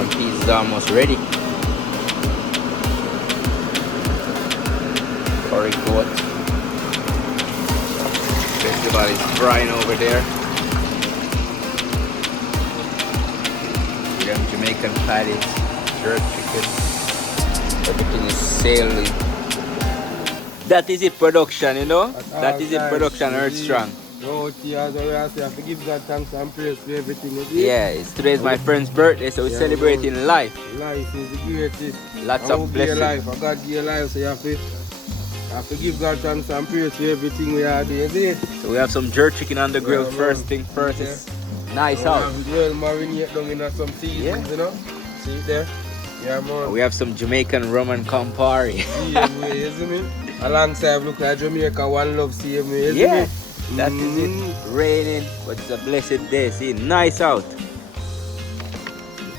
and peas is almost ready. Curry goat. Festival is frying over there. We have Jamaican patties, jerk chicken. Everything is sailing. That is it production, you know? That is it production, Earth Strong. No, we have to give God thanks and praise for everything. Yeah, today's my friend's birthday, so we're celebrating life. Life is the greatest. Lots of blessings. Life, God give you life, so you have to give God thanks and praise for everything we are doing, isn't it? So we have some jerk chicken on the grill. First thing first, it's nice out. Well marinate down in some seasons, you know? See it there? Yeah, man. We have some Jamaican rum and Campari. Same way, isn't it? Alongside, look like Jamaica, one love, same way, isn't it? That is it. Raining, but it's a blessed day. See, nice out.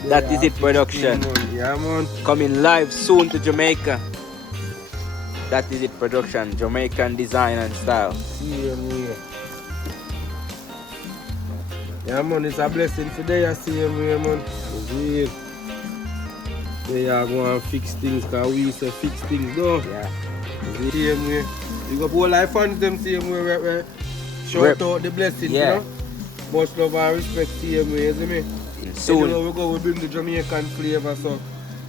That is it, production. Yeah, man. Coming live soon to Jamaica. That is it, production. Jamaican design and style. Same way. Yeah, man, it's a blessing today, same way, man. They are going to fix things, because we used to fix things, though. Yeah. Same way. You got whole life on them same way, where shout out the blessing, you know? Much love and respect, same way, isn't it? Soon. You know, we bring the Jamaican flavor, so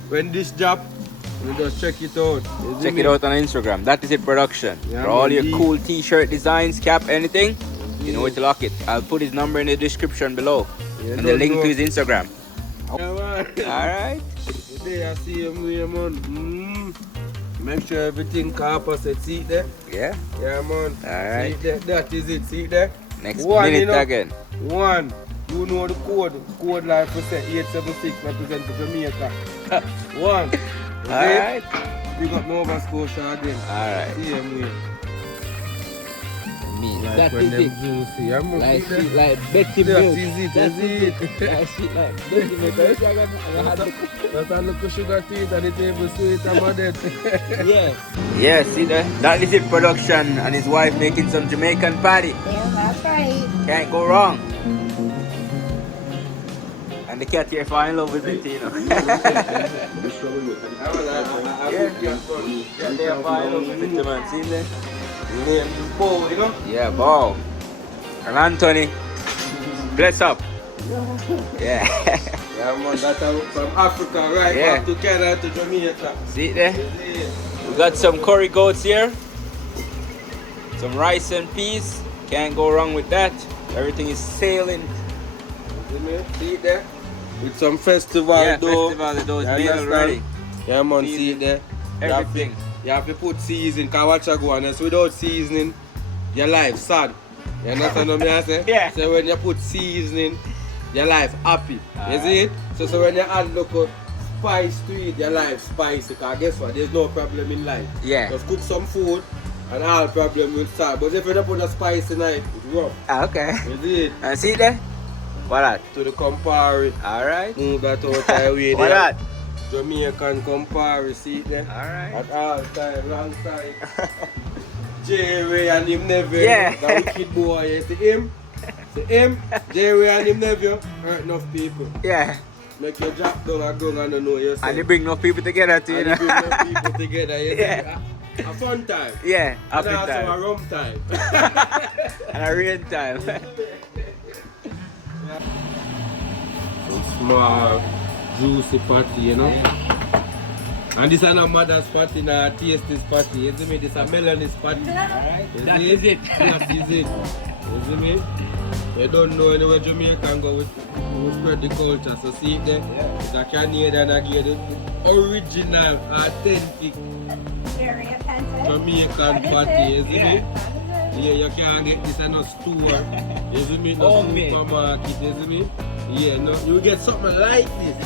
when this drop, you just check it out. Check it out on Instagram. That is it, production. Yeah, for all your cool t-shirt designs, cap, anything, you know where to lock it. I'll put his number in the description below. And the link to his Instagram. Yeah, man. Alright. Today I see him way, man. Make sure everything opposite. See it there? Yeah. Yeah, man. Alright. See it there? That is it. See it there? Next minute, you know, again. One. You know the code. Code like percent 876 represent Jamaica. One. Alright. Big up Nova Scotia again. Alright. See him way. Like that is it. Juicy. Like sweet like Betty milk. That is it. That's it. Like sweet like Betty milk. That's a little sugar to it and the table sweet about it. Yeah. Yeah, see that? That is it, production, and his wife making some Jamaican patty. Yeah, that's right. Can't go wrong. And the cat here fall in love with it, you know. Yeah, they fall in love with it, man. See that? Bow, you know? Yeah, bow. And Anthony, bless up. Yeah. Yeah, man, that's from Africa, right back to Canada to Jamaica. See it there? We got some curry goats here. Some rice and peas. Can't go wrong with that. Everything is sailing. See it there? With some festival dough. Festival dough is made already. Yeah, man, see it there? Everything. You have to put seasoning, because watch I go on this. Without seasoning, your life sad. You understand what I say? Yeah. So when you put seasoning, your life happy. You see it? So when you add local spice to it, your life spicy. Because guess what? There's no problem in life. Yeah. Just cook some food and all problem will solve. But if you don't put a spice in it, it's rough. Okay. You see it? And see it there? What that? To the Campari. Alright. Move that out the way there. What that? Jamaican Campari, see it there? Alright. At all time, long time. J-Ray and him nephew. Yeah. That wicked boy, you see him? See him? J-Ray and him nephew hurt enough people. Yeah. Make you drop down and don't know yourself. And they bring enough people together too, you know? And they bring enough people together, you Yeah. see? A fun time. Yeah, happy And also time. a rum time. And a rain time. Some small, juicy patty, you know? And this is not mother's patty, not a tasty patty. You see me? This is a Melanie's patty. Alright. You That see is it. That is it. You see me? You don't know anywhere Jamaican go with spread the culture. So see it there? It's a Canadian again. The original, authentic Very authentic. Jamaican patty. You see me? Yeah, you can't get this in a store. You see me? No Homemade. supermarket. You see me? Yeah, no, you get something like this,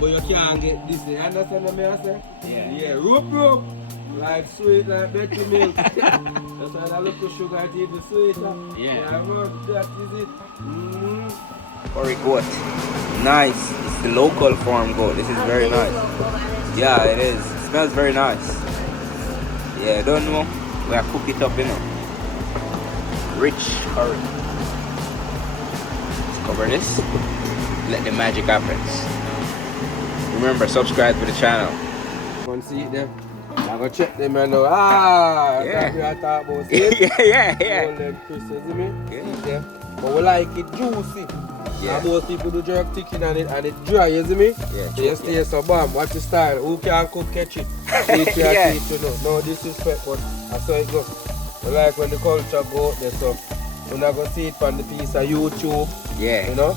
but you can't get this. You understand what I say? Yeah. Yeah, rope. Like sweet, like Betty milk. That's why I look for sugar to eat the sweet. Yeah. Man, that is it. Curry goat. Nice. It's the local farm goat. This is very nice. Yeah, it is. It smells very nice. Yeah, I don't know. We are cook it up, you know. Rich curry. Let's cover this. Let the magic happen. Remember, subscribe to the channel. Man, see it there. I go check them and know. Ah, Yeah. that's what I talk about. See it? yeah. Golden crisp, you see me? Yeah. See it there? But we like it juicy. Yeah. And most people do jerk chicken and it dry, you see me? Yeah, So you stay so bam, watch the style. Who can cook catch it? Teach you, Yeah. teach you know. No disrespect, but that's how it goes. We like when the culture go out there, so we're not going to see it on the piece of YouTube, Yeah. you know?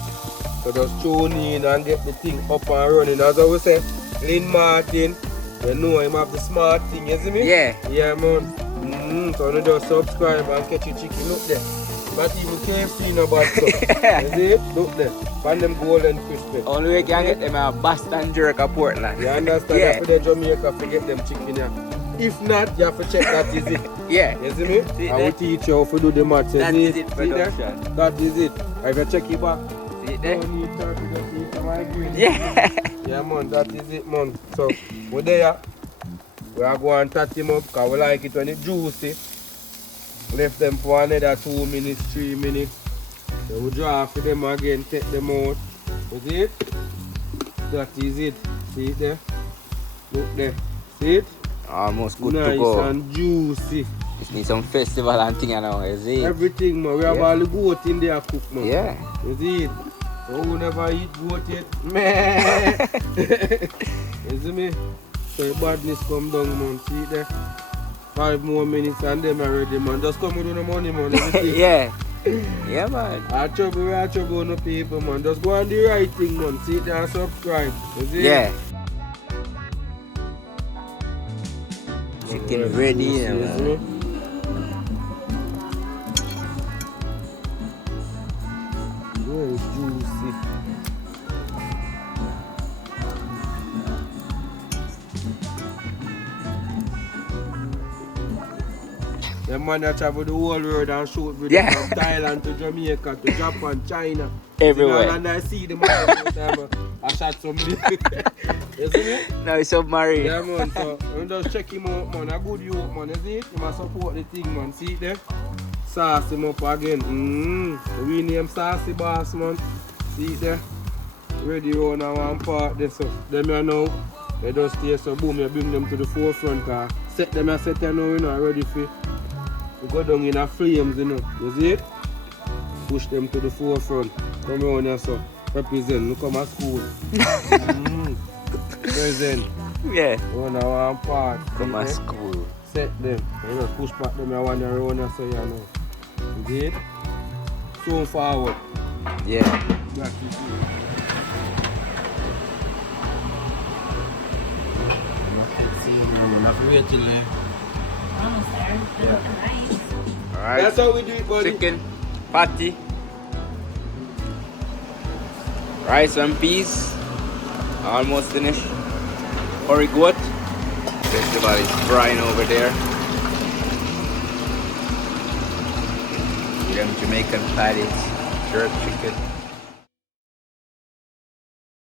So just tune in and get the thing up and running. As I always say, Lynn Martin, you know him have the smart thing, you see me? Yeah. Yeah, man. So you just subscribe and catch your chicken. Look there. Not even KFC no bad stuff. You see it? Look there. Find them golden crispy. Only way you can get them a Boston jerk of Portland. You understand? Yeah. You have to Jamaica to get them chicken here. If not, you have to check that is it. Yeah. You see me? See I will there? teach you how to do the maths. You That see is it, See there? production. That is it. If you check it back, See it there? don't need 30 just need to migrate. Yeah. Yeah, man, that is it, man. So, we're there. We are going to touch him up because we like it when it's juicy. Left them for another 2 minutes, 3 minutes. Then we draw for them again, take them out. You see it? That is it. See it there? Look there. See it? Almost good nice to go. and juicy. Just need some festival and thing now, you see? Everything, man. We have Yeah. all the goat in there cook, man. Yeah. You see it? So who never eat goat yet? Meh. You see me? So the badness come down, man. See it there? 5 more minutes and them are ready, man. Just come with the money, man. Everything. Yeah. Yeah, man. I trouble no people, man. Just go on the right thing, man. See it there and subscribe. You see? Yeah. Chicken ready, You see man. me? Yeah, it's juicy. The man that travel the whole world and shoot videos Yeah. from Thailand to Jamaica to Japan, China. Everywhere. And I see the man all the time. I shot somebody. You see me? Now he's submarine. Yeah, man. So you just check him out, man. A good youth, man. You see it? You must support the thing, man. See it there? Sauce him up again. We name Saucy Boss, man. See it there? Ready on one part there, so them you know. They just stay so boom, you bring them to the forefront car. Set them a set you know, you know, ready for. You go down in a flames, you know. You see it? Push them to the forefront. Come on here, so. Represent. Look come at school. Present. Yeah. On one part. Come see at there? school. Set them. You know, push back them around the round so you know. You see it? So forward. Yeah. That is it. I'm not waiting there. Almost there. They're looking nice. Alright. That's how we do it, buddy. Chicken, patty, rice and peas. Almost finished. Curry goat. Festival is frying over there. Them Jamaican patties, jerk chicken.